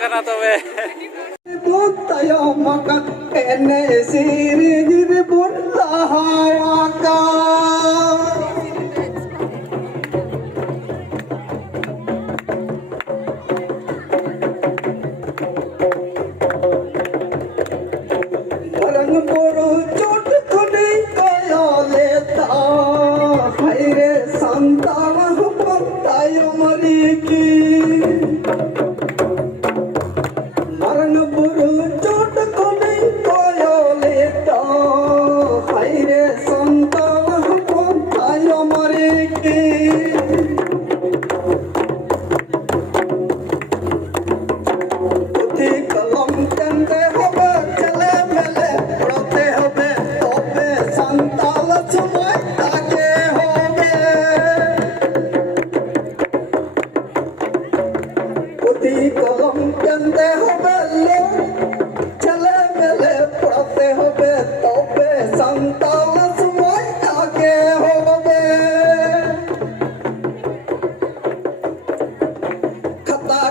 Kana to be. Tayo makat ene siri diri burlahayaka. Barang boru chot thudi kaya leta. Haire santana hum tayo mariki.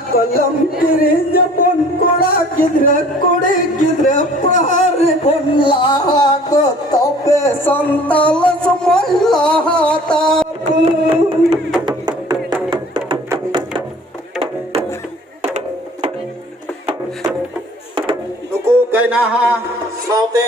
Kalam kiri japon koda gidre prahar pon laha ko tope santal sumoy laha tapu nuku kainaha saute